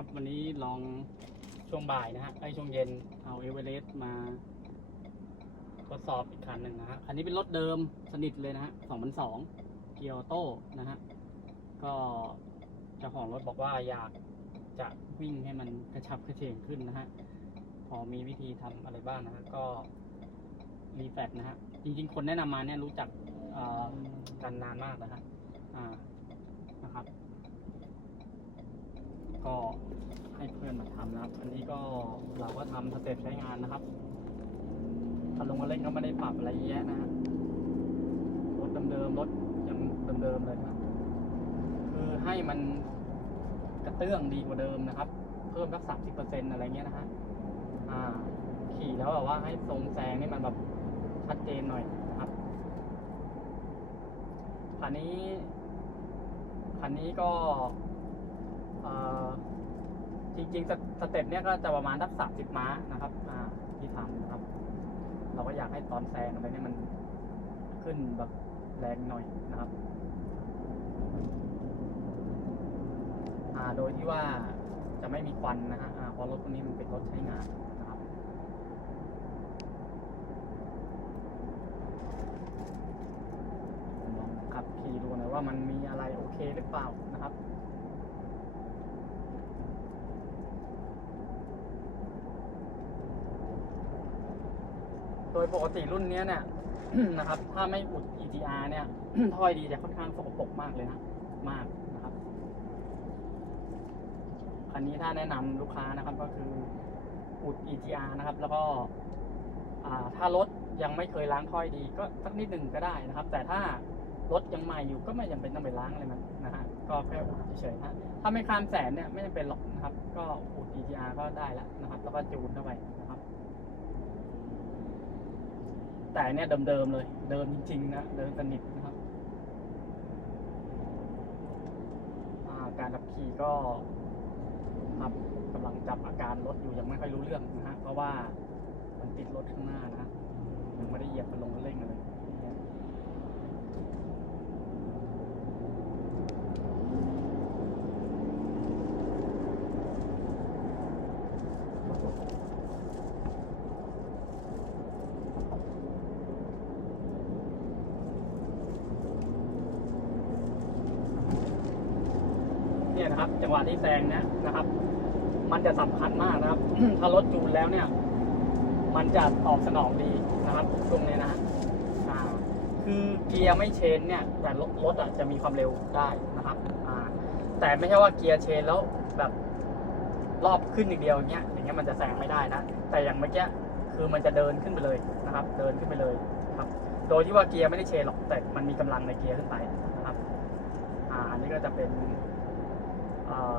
ครับ วันนี้ลองช่วงบ่ายนะฮะไอช่วงเย็นเอาเอเวอเรสต์มาทดสอบอีกคันหนึ่งนะฮะคันนี้เป็นรถเดิมสนิทเลยนะฮะสองพันสองเกียร์โต้นะฮะก็เจ้าของรถบอกว่าอยากจะวิ่งให้มันกระชับกระเฉงขึ้นนะฮะพอมีวิธีทำอะไรบ้างนะฮะก็รีแฟกนะฮะจริง ๆ คนแนะนำมาเนี่ยรู้จักกันนานมากนะฮะอ่านะครับ ก็ 3นะครับ อันนี้ก็เราก็ทำสเต็ปใช้งานนะครับคันลงมาเล่นก็ไม่ได้ปรับอะไรแย่นะรถเดิมๆรถยังเดิมๆเลยครับคือให้มันกระเตื้องดีกว่าเดิมนะครับ เพิ่มสักสามสิบเปอร์เซ็นต์อะไรเงี้ยนะฮะอ่า ขี่แล้วแบบว่าให้ทรงแซงนี่มันแบบชัดเจนหน่อยนะครับคันนี้คันนี้ก็ เอ่อ จริงๆสเต็ปเนี้ยก็จะประมาณสักสามสิบม้านะครับที่ทำนะครับ เราก็อยากให้ตอนแซงอะไรเนี่ยมันขึ้นแบบแรงหน่อยนะครับโดยที่ว่าจะไม่มีควันนะฮะเพราะรถตัวนี้มันเป็นรถใช้งานนะครับลองขับขี่ดูหน่อยว่ามันมีอะไรโอเคหรือเปล่านะครับ ดยปกติรุ่นนี้เนี่ยนะครับ ถ้าไม่อุด EGR เนี่ยถ้อยดีจะค่อนข้างสกปรกมากเลยนะ มากนะครับ คันนี้ถ้าแนะนำลูกค้านะครับก็คืออุด EGR นะครับ แล้วก็ถ้ารถยังไม่เคยล้างถ้อยดี ก็สักนิดหนึ่งก็ได้นะครับ แต่ถ้ารถยังใหม่อยู่ก็ไม่จำเป็นต้องไปล้างอะไรมันนะฮะก็แค่อุดเฉยๆนะถ้าไม่ข้ามแสนเนี่ยไม่จำเป็นหรอกนะครับ ก็อุด EGR ก็ได้แล้วนะครับ แล้วก็จูนเข้าไปนะครับ แต่เนี่ยเดิมๆเลย เดิมจริงๆนะ เดิมสนิทนะครับาการขับขี่ก็ครับกำลังจับอาการรถอยู่ยังไม่ค่อยรู้เรื่องนะฮะเพราะว่ามันติดรถข้างหน้านะยังไม่ได้เหยียบมันลงเร่งเลยเนะครับ จังหวะที่แซงเนี่ยนะครับ มันจะสำคัญมากนะครับ ถ้ารถจูนแล้วเนี่ย มันจะตอบสนองดีนะครับตรงนี้นะฮะคือเกียร์ไม่เชนเนี่ย แต่รถรถอะจะมีความเร็วได้นะครับแต่ไม่ใช่ว่าเกียร์เชนแล้วแบบรอบขึ้นอย่างเดียวอย่างเงี้ยอย่างเงี้ยมันจะแซงไม่ได้นะ แต่อย่างเมื่อกี้คือมันจะเดินขึ้นไปเลยนะครับ เดินขึ้นไปเลยครับ โดยที่ว่าเกียร์ไม่ได้เชนหรอกแต่มันมีกำลังในเกียร์ขึ้นไปนะครับ อ่าอันนี้ก็จะเป็น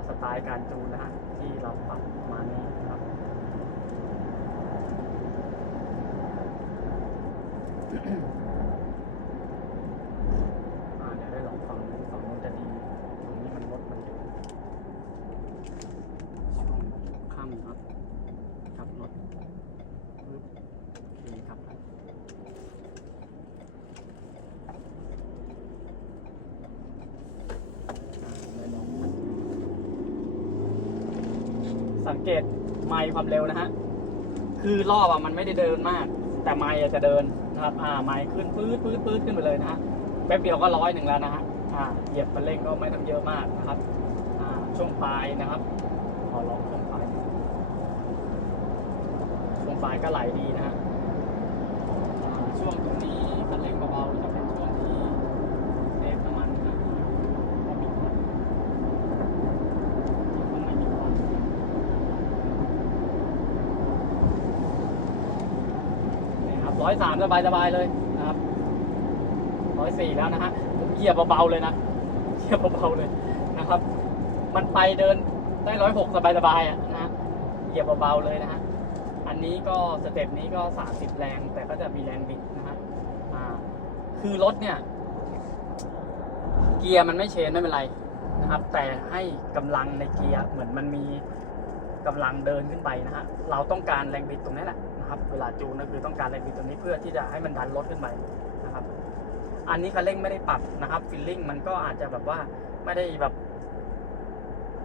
สไตล์การจูนนะฮะที่เราปรับมานี้นะครับ อ่าเดี๋ยวได้ลองฟังฝั่งนู้นจะดีตรงนี้มันรถมันเยอะช่วงข้ามครับขับรถปึ๊บโอเคครับ สังเกตไมล์ความเร็วนะฮะ คือรอบอะมันไม่ได้เดินมาก แต่ไมล์จะเดินนะครับ อ่าไมล์ขึ้นปื๊ดปื๊ดปื๊ดขึ้นไปเลยนะฮะแป๊บเดียวก็ร้อยหนึ่งแล้วนะฮะ อ่า เหยียบคันเร่งก็ไม่ต้องเยอะมากนะครับ อ่า ช่วงปลายนะครับ ขอลองช่วงปลาย ช่วงปลายก็ไหลดีนะฮะอ่าช่วงตรงนี้คันเร่งเบาๆจะเป็นช่วงที่เซฟน้ำมันนะเพราะมีควันต้องไม่มีควัน นี่ครับร้ อยสามสบายสบายเลยนะครับร้อยสี่แล้วนะฮะเหยียบเบาๆเลยนะเหยียบเบาๆเลยนะครับ มันไปเดินได้ร้อยหกสบายสบายๆอะนะฮะเหยียบเบาๆเลยนะฮะอันนี้ก็สเต็ปนี้ก็สามสิบแรง แต่ก็จะมีแรงบิดนะฮะอ่า คือรถเนี่ย เกียร์มันไม่เชนไม่เป็นไรนะครับ แต่ให้กำลังในเกียร์เหมือนมันมีกำลังเดินขึ้นไปนะฮะเราต้องการแรงบิดตรงนี้แหละ นะครับเวลาจูนก็คือต้องการแรงบิดตรงนี้เพื่อที่จะให้มันดันรถขึ้นไปนะครับ อันนี้คันเร่งไม่ได้ปรับนะครับฟิลลิ่งมันก็อาจจะแบบว่าไม่ได้แบบ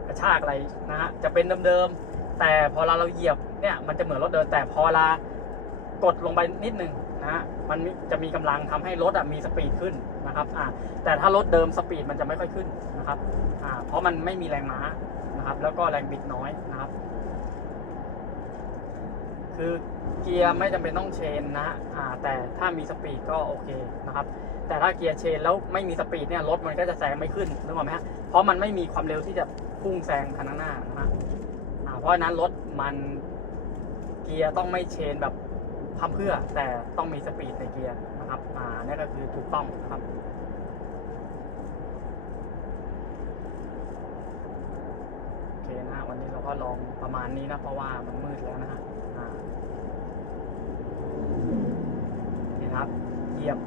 กระชากอะไรนะฮะจะเป็นเดิมๆแต่พอเราเราเหยียบเนี่ยมันจะเหมือนรถเดินแต่พอเวลากดลงไปนิดนึงนะฮะมันจะมีกำลังทำให้รถอะมีสปีดขึ้นนะครับอ่าแต่ถ้ารถเดิมสปีดมันจะไม่ค่อยขึ้นนะครับอ่าเพราะมันไม่มีแรงม้านะครับ แล้วก็แรงบิดน้อยนะครับ คือเกียร์ไม่จำเป็นต้องเชนนะฮะอ่าแต่ถ้ามีสปีดก็โอเคนะครับแต่ถ้าเกียร์เชนแล้วไม่มีสปีดเนี่ยรถมันก็จะแซงไม่ขึ้นนึกออกไหมฮะเพราะมันไม่มีความเร็วที่จะพุ่งแซงคันข้างหน้านะฮะเพราะฉะนั้นรถมันเกียร์ต้องไม่เชนแบบทำเพื่อแต่ต้องมีสปีดในเกียร์นะครับอ่านี่ก็คือถูกต้องนะครับโอเคนะฮะวันนี้เราก็ลองประมาณนี้นะเพราะว่ามันมืดแล้วนะฮะ นี่นะครับเหยียบ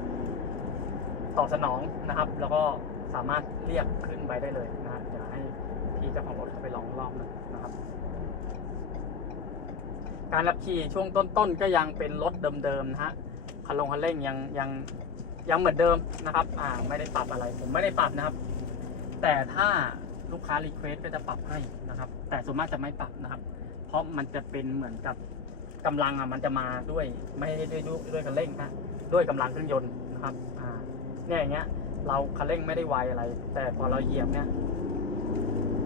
ตอบสนองนะครับ แล้วก็สามารถเรียกขึ้นไปได้เลยนะฮะเดี๋ยวให้พี่เจ้าของรถเขาไปลองรอบนึงนะครับ การขับขี่ช่วงต้นๆก็ยังเป็นรถเดิมๆนะฮะคันลงคันเร่งยังยังยังเหมือนเดิมนะครับ อ่า ไม่ได้ปรับอะไร ผมไม่ได้ปรับนะครับ แต่ถ้าลูกค้ารีเควสก็จะปรับให้นะครับ แต่ส่วนมากจะไม่ปรับนะครับ เพราะมันจะเป็นเหมือนกับกำลังอะมันจะมาด้วยไม่ได้ด้วยด้วยคันเร่งนะด้วยกำลังเครื่องยนต์นะครับอ่าเนี่ยอย่างเงี้ย เราคันเร่งไม่ได้ไวอะไร แต่พอเราเหยียบเนี่ย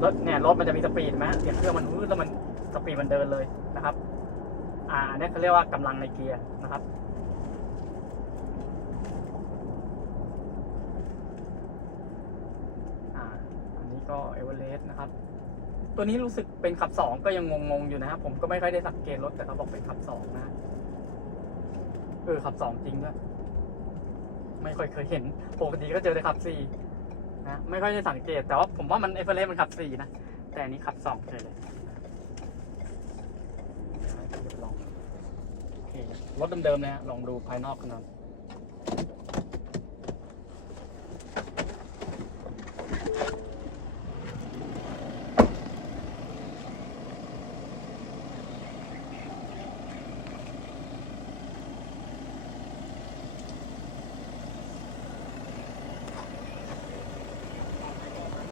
รถเนี่ยรถมันจะมีสปีดไหมเสียงเครื่องมันวืดแล้วมันสปีดมันเดินเลยนะครับ อ่าอันนี้เขาเรียกว่ากำลังในเกียร์นะครับอ่าอันนี้ก็เอเวอเรสต์นะครับ ตัวนี้รู้สึกเป็นขับสองก็ยังงงๆอยู่นะครับผมก็ไม่ค่อยได้สังเกตรถแต่เขาบอกเป็นขับสองนะเออขับสองจริงด้วยไม่ค่อยเคยเห็นปกติก็เจอแต่ขับสี่นะไม่ค่อยได้สังเกตแต่ว่าผมว่ามันเอเฟเรสมันขับสี่นะแต่อันนี้ขับสองเลยเลยลองรถเดิมๆนะลองดูภายนอกกันหน่อย